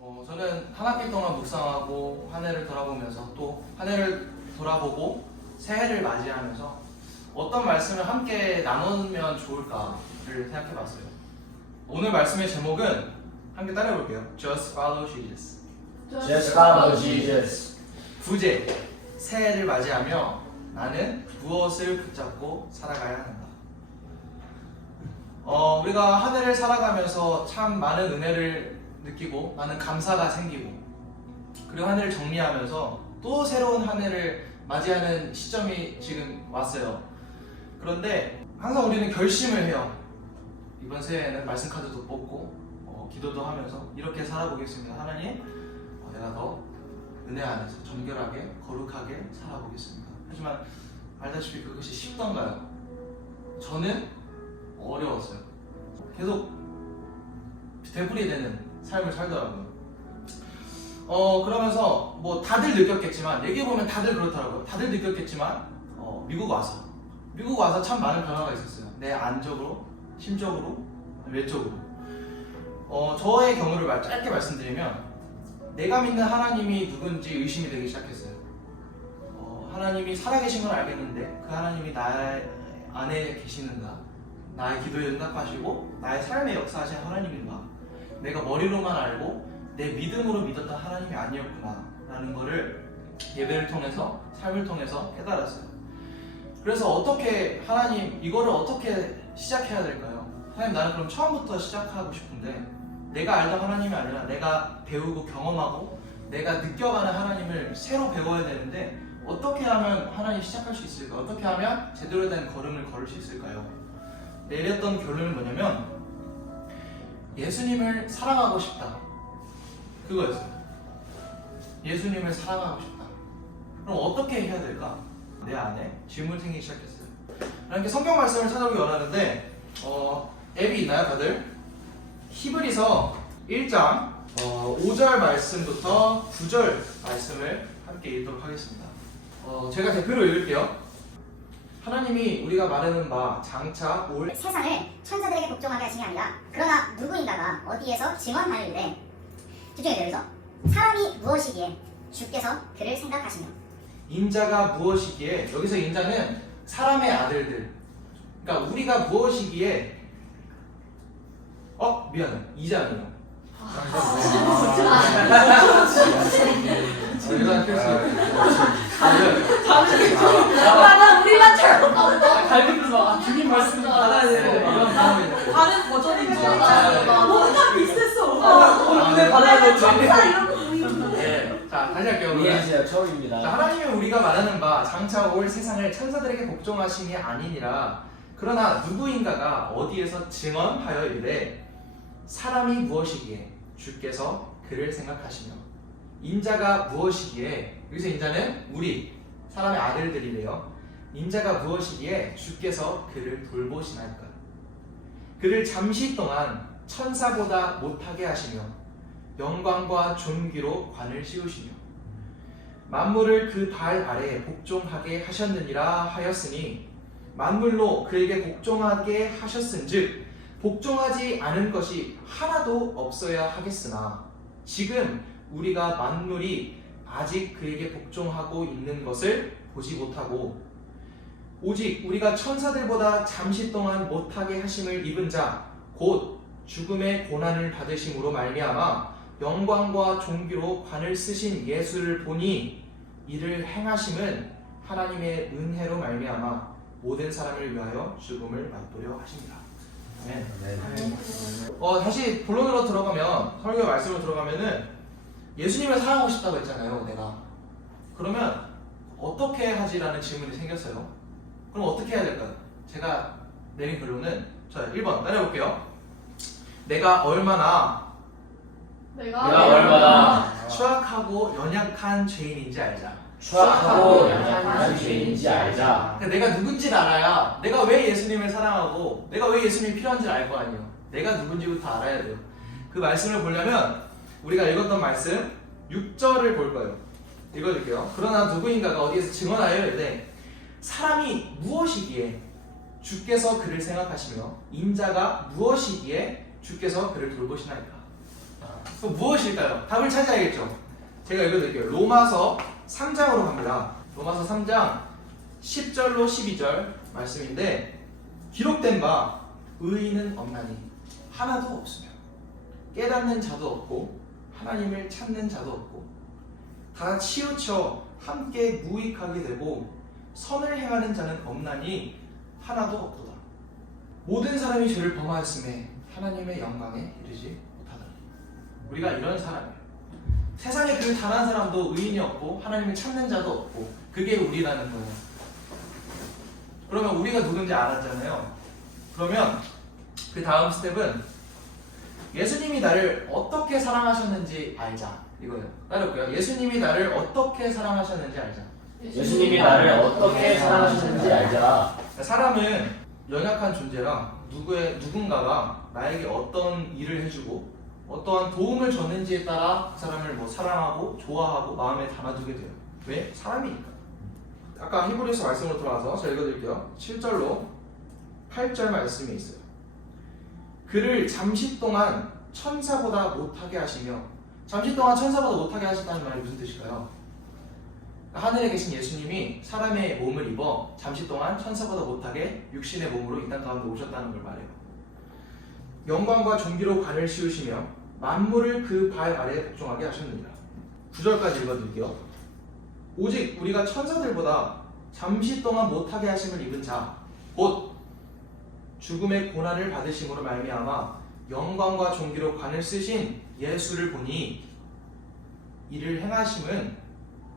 저는 한 학기 동안 묵상하고 한 해를 돌아보면서 또 한 해를 돌아보고 새해를 맞이하면서 어떤 말씀을 함께 나누면 좋을까를 생각해 봤어요. 오늘 말씀의 제목은 함께 따라해볼게요. Just follow Jesus. Just follow Jesus. 부제, 새해를 맞이하며 나는 무엇을 붙잡고 살아가야 하는가. 우리가 한 해를 살아가면서 참 많은 은혜를 느끼고 많은 감사가 생기고 그리고 한 해를 정리하면서 또 새로운 한 해를 맞이하는 시점이 지금 왔어요. 그런데 항상 우리는 결심을 해요. 이번 새해에는 말씀 카드도 뽑고 기도도 하면서 이렇게 살아보겠습니다. 하나님, 내가 더 은혜 안에서 정결하게 거룩하게 살아보겠습니다. 하지만 알다시피 그것이 쉽던가요? 저는 어려웠어요. 계속 되풀이되는 삶을 살더라고요. 그러면서 뭐 다들 느꼈겠지만, 얘기해보면 다들 그렇더라고요. 다들 느꼈겠지만 미국 와서 참 많은 변화가 있었어요. 내 안적으로, 심적으로, 외적으로. 저의 경우를 짧게 말씀드리면 내가 믿는 하나님이 누군지 의심이 되기 시작했어요. 하나님이 살아계신 건 알겠는데 그 하나님이 나의 안에 계시는가? 나의 기도에 응답하시고 나의 삶에 역사하신 하나님인가? 내가 머리로만 알고 내 믿음으로 믿었던 하나님이 아니었구나 라는 거를 예배를 통해서 삶을 통해서 깨달았어요. 그래서 어떻게 하나님 이거를 어떻게 시작해야 될까요? 하나님, 나는 그럼 처음부터 시작하고 싶은데 내가 알던 하나님이 아니라 내가 배우고 경험하고 내가 느껴가는 하나님을 새로 배워야 되는데 어떻게 하면 하나님 시작할 수 있을까? 어떻게 하면 제대로 된 걸음을 걸을 수 있을까요? 내렸던 결론은 뭐냐면 예수님을 사랑하고 싶다. 그거였어요. 예수님을 사랑하고 싶다. 그럼 어떻게 해야 될까? 내 안에 질문이 생기기 시작했어요. 이렇게 성경 말씀을 찾아보기 원하는데 앱이 있나요 다들? 히브리서 1장 5절 말씀부터 9절 말씀을 함께 읽도록 하겠습니다. 제가 대표로 읽을게요. 하나님이 우리가 말하는 바 장차 올 세상을 천사들에게 복종하게 하심이 아니라 그러나 누구인가가 어디에서 증언하느니라. 집중해 주셔서 사람이 무엇이기에 주께서 그를 생각하시며 인자가 무엇이기에, 여기서 인자는 사람의 아들들, 그러니까 우리가 무엇이기에 미안해, 이자네요. 나는 우리만 잘못 봤어. 갈비뼈 주님 말씀을 받아야 되고 다른 버전인 줄 알았어. 뭔가 비슷했어. 은혜 받아야 되지. 천사 이런 거 보이는데. 네, 자 다시 할게요. 이해해주세요. 자, 처음입니다. 하나님은 우리가 말하는 바 장차 올 세상을 천사들에게 복종하심이 아니니라. 그러나 누구인가가 어디에서 증언하여 이르되 사람이 무엇이기에 주께서 그를 생각하시며 인자가 무엇이기에, 여기서 인자는 우리 사람의 아들들이래요. 인자가 무엇이기에 주께서 그를 돌보시나이까. 그를 잠시 동안 천사보다 못하게 하시며 영광과 존귀로 관을 씌우시며 만물을 그 발 아래에 복종하게 하셨느니라 하였으니 만물로 그에게 복종하게 하셨은즉 복종하지 않은 것이 하나도 없어야 하겠으나 지금 우리가 만물이 아직 그에게 복종하고 있는 것을 보지 못하고 오직 우리가 천사들보다 잠시 동안 못하게 하심을 입은 자 곧 죽음의 고난을 받으심으로 말미암아 영광과 존귀로 관을 쓰신 예수를 보니 이를 행하심은 하나님의 은혜로 말미암아 모든 사람을 위하여 죽음을 맛보려 하십니다. 아멘. 다시 본론으로 들어가면, 설교 말씀으로 들어가면은 예수님을 사랑하고 싶다고 했잖아요, 내가. 그러면 어떻게 하지라는 질문이 생겼어요. 그럼 어떻게 해야 될까요? 제가 내린 결론은 1번 따라해볼게요. 내가 얼마나 추악하고 연약한 죄인인지 알자. 추악하고 연약한 죄인인지 알자. 내가 누군지를 알아야 내가 왜 예수님을 사랑하고 내가 왜 예수님이 필요한지를 알 거 아니에요. 내가 누군지부터 알아야 돼요. 그 말씀을 보려면 우리가 읽었던 말씀 6절을 볼 거예요. 읽어줄게요. 그러나 누구인가가 어디에서 증언하여 이르되 사람이 무엇이기에 주께서 그를 생각하시며 인자가 무엇이기에 주께서 그를 돌보시나이까. 그럼 무엇일까요? 답을 찾아야겠죠. 제가 읽어드릴게요. 로마서 3장으로 갑니다. 로마서 3장 10절로 12절 말씀인데, 기록된 바 의인은 없나니 하나도 없으며 깨닫는 자도 없고 하나님을 찾는 자도 없고 다 치우쳐 함께 무익하게 되고 선을 행하는 자는 없나니 하나도 없도다. 모든 사람이 죄를 범하였음에 하나님의 영광에 이르지 못하다. 우리가 이런 사람이에요. 세상에 그 단 한 사람도 의인이 없고 하나님을 찾는 자도 없고, 그게 우리라는 거예요. 그러면 우리가 누군지 알았잖아요. 그러면 그 다음 스텝은 예수님이 나를 어떻게 사랑하셨는지 알자, 이거예요. 따라올게요. 예수님이 나를 어떻게 사랑하셨는지 알자. 예수님이 나를 어떻게 사랑하셨는지 알자. 사람은 연약한 존재라 누군가가 나에게 어떤 일을 해주고 어떠한 도움을 줬는지에 따라 그 사람을 뭐 사랑하고 좋아하고 마음에 담아두게 돼요. 왜? 사람이니까. 아까 히브리서 말씀으로 돌아와서 제가 읽어드릴게요. 7절로 8절 말씀이 있어요. 그를 잠시 동안 천사보다 못하게 하시며, 잠시 동안 천사보다 못하게 하셨다는 말이 무슨 뜻일까요? 하늘에 계신 예수님이 사람의 몸을 입어 잠시 동안 천사보다 못하게 육신의 몸으로 이 땅 가운데 오셨다는 걸 말해요. 영광과 존귀로 관을 씌우시며 만물을 그 발 아래에 복종하게 하셨느니라. 9절까지 읽어드릴게요. 오직 우리가 천사들보다 잠시 동안 못하게 하심을 입은 자, 곧 죽음의 고난을 받으심으로 말미암아 영광과 존귀로 관을 쓰신 예수를 보니 이를 행하심은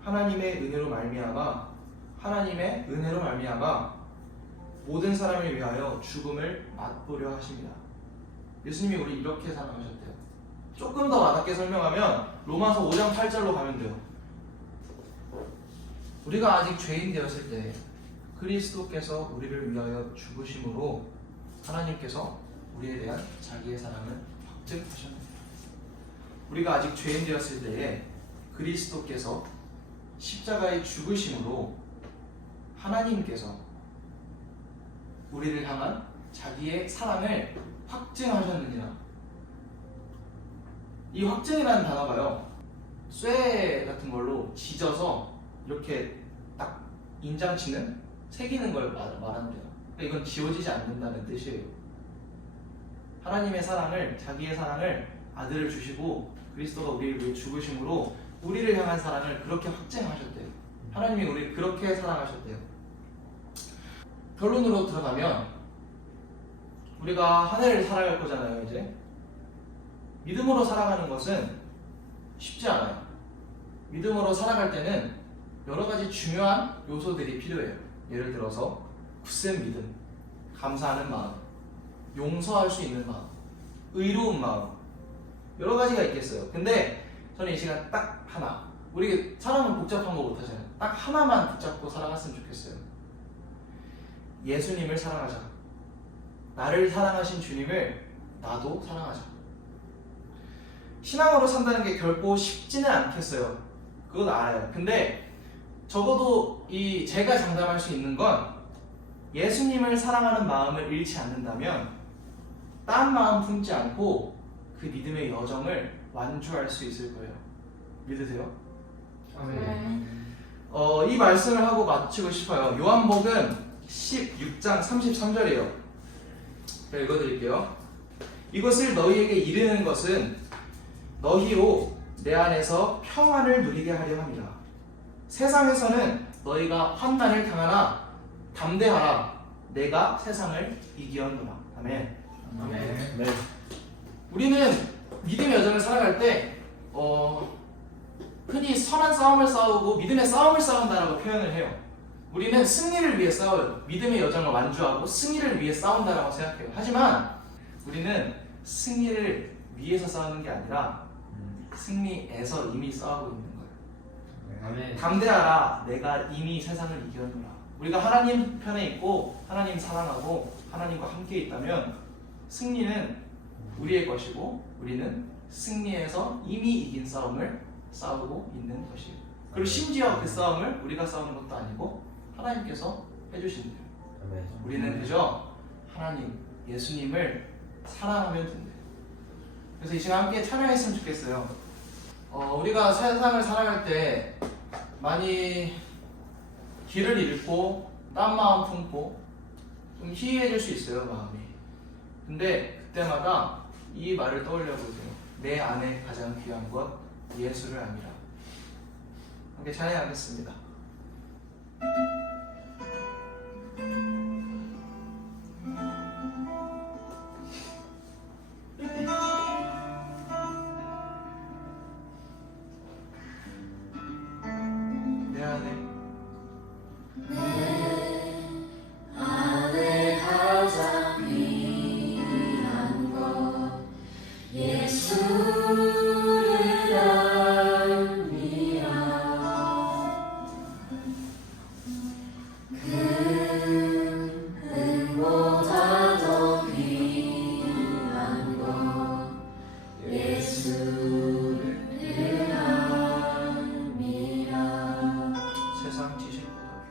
하나님의 은혜로 말미암아 모든 사람을 위하여 죽음을 맛보려 하십니다. 예수님이 우리 이렇게 사랑하셨대요. 조금 더 와닿게 설명하면 로마서 5장 8절로 가면 돼요. 우리가 아직 죄인 되었을 때 그리스도께서 우리를 위하여 죽으심으로 하나님께서 우리에 대한 자기의 사랑을 확증하셨습니다. 우리가 아직 죄인 되었을 때에 그리스도께서 십자가에 죽으심으로 하나님께서 우리를 향한 자기의 사랑을 확증하셨느니라. 이 확증이라는 단어가요, 쇠 같은 걸로 지져서 이렇게 딱 인장치는, 새기는 걸 말한대요. 그러니까 이건 지워지지 않는다는 뜻이에요. 하나님의 사랑을, 자기의 사랑을 아들을 주시고 그리스도가 우리를 위해 죽으심으로 우리를 향한 사랑을 그렇게 확증하셨대요. 하나님이 우리를 그렇게 사랑하셨대요. 결론으로 들어가면 우리가 하늘을 살아갈 거잖아요. 이제 믿음으로 살아가는 것은 쉽지 않아요. 믿음으로 살아갈 때는 여러 가지 중요한 요소들이 필요해요. 예를 들어서 굳센 믿음, 감사하는 마음, 용서할 수 있는 마음, 의로운 마음, 여러 가지가 있겠어요. 근데 저는 이 시간 딱 하나, 우리 사람은 복잡한 거 못하잖아요. 딱 하나만 붙잡고 살아갔으면 좋겠어요. 예수님을 사랑하자. 나를 사랑하신 주님을 나도 사랑하자. 신앙으로 산다는 게 결코 쉽지는 않겠어요. 그건 알아요. 근데 적어도 제가 장담할 수 있는 건 예수님을 사랑하는 마음을 잃지 않는다면 딴 마음 품지 않고 그 믿음의 여정을 완주할 수 있을 거예요. 믿으세요? 이 말씀을 하고 마치고 싶어요. 요한복음 16장 33절이에요. 제가 읽어드릴게요. 이것을 너희에게 이르는 것은 너희로 내 안에서 평안을 누리게 하려 합니다. 세상에서는 너희가 환난을 당하나 담대하라. 내가 세상을 이기었노라. 아멘. 네. 우리는 믿음의 여정을 살아갈 때 흔히 선한 싸움을 싸우고 믿음의 싸움을 싸운다라고 표현을 해요. 우리는 승리를 위해 싸워요. 믿음의 여정을 완주하고 승리를 위해 싸운다라고 생각해요. 하지만 우리는 승리를 위해서 싸우는 게 아니라 승리에서 이미 싸우고 있는 거예요. 담대하라. 내가 이미 세상을 이겼노라. 우리가 하나님 편에 있고 하나님 사랑하고 하나님과 함께 있다면 승리는 우리의 것이고 우리는 승리에서 이미 이긴 싸움을 싸우고 있는 것이에요. 그리고 심지어 그 싸움을 우리가 싸우는 것도 아니고 하나님께서 해주신대요. 우리는 그저 하나님, 예수님을 사랑하면 된대요. 그래서 이 시간 함께 찬양했으면 좋겠어요. 우리가 세상을 살아갈 때 많이 길을 잃고 딴 마음 품고 좀 희해질 수 있어요, 마음이. 근데 그때마다 이 말을 떠올려 보세요. 내 안에 가장 귀한 것 예수를 아니라. 함께 찬양하겠습니다. 내 안에 안에 가장 귀한 것 예수를 알미라. 금보다 더 귀한 것 예수를 알미라. 세상 지식보다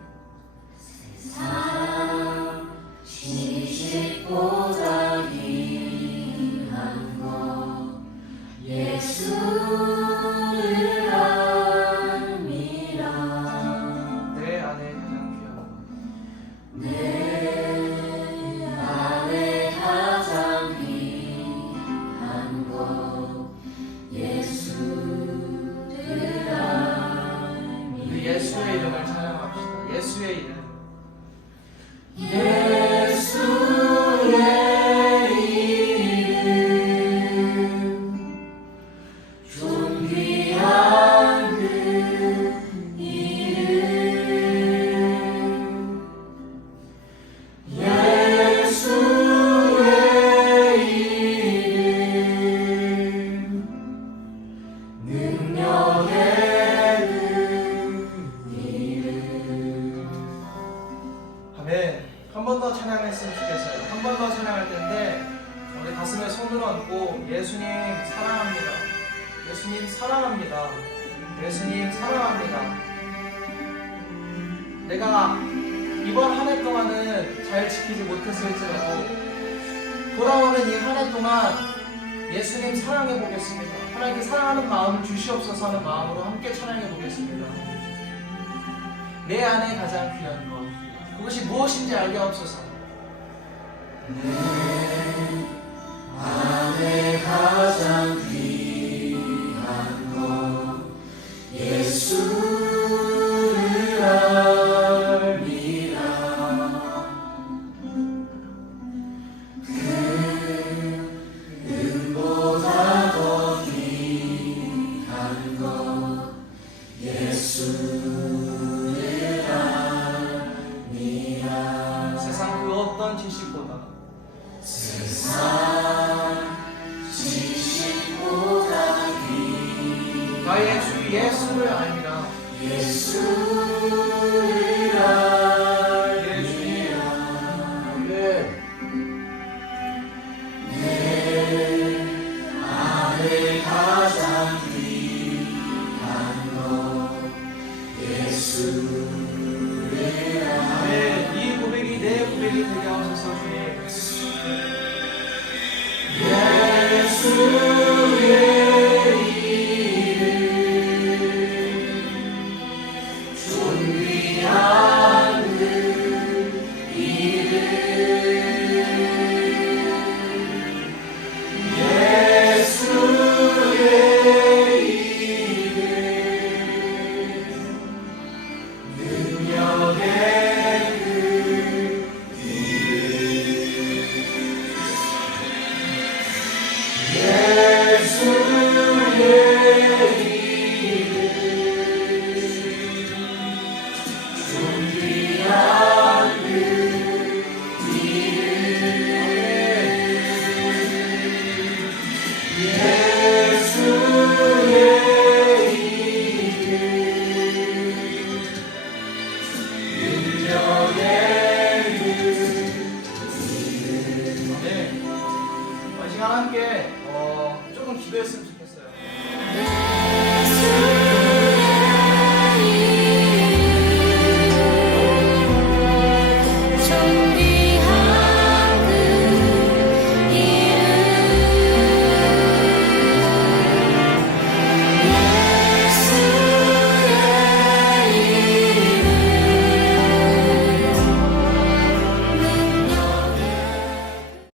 세상 지식보다 귀한 것 예수를 알미라. 내 안에 가장 귀한 것 내 안에 가장 귀한 것 예수를 우리 알미라. 예수의 이름을 찬양합시다. 예수의 이름. 예수의 이름 존귀한 그 이름 예수의 이름 능력의 그 이름. 아멘. 한 번 더 찬양했으면 좋겠어요. 한 번 더 찬양할 텐데 우리 가슴에 손을 얹고 예수님 사랑합니다. 예수님 사랑합니다. 예수님 사랑합니다. 내가 이번 한 해 동안은 잘 지키지 못했을지라도 돌아오는 이 한 해 동안 예수님 사랑해 보겠습니다. 하나님께 사랑하는 마음을 주시옵소서 하는 마음으로 함께 찬양해 보겠습니다. 내 안에 가장 귀한 것 그것이 무엇인지 알게 하옵소서. 안에 가장 귀한 것 예수를 알미라. 금보다 더 귀한 것 예수를 알미라. 세상 그 어떤 지식보다 세상 지식보다 귀한 나의 주 예수를 알미라. 예수를 알미라. 내 안에 가장 귀한 것 예수를 아멘. 이 고백이 내 고백이 되게 하소서 주님. 예수의 이름 존귀한 그 이름 예수의 이름 능력의 그 예수의 이름 존귀한 그 이름 예수의 이름 능력의 아멘. 이 시간 함께 조금 기도했으면 좋겠어요.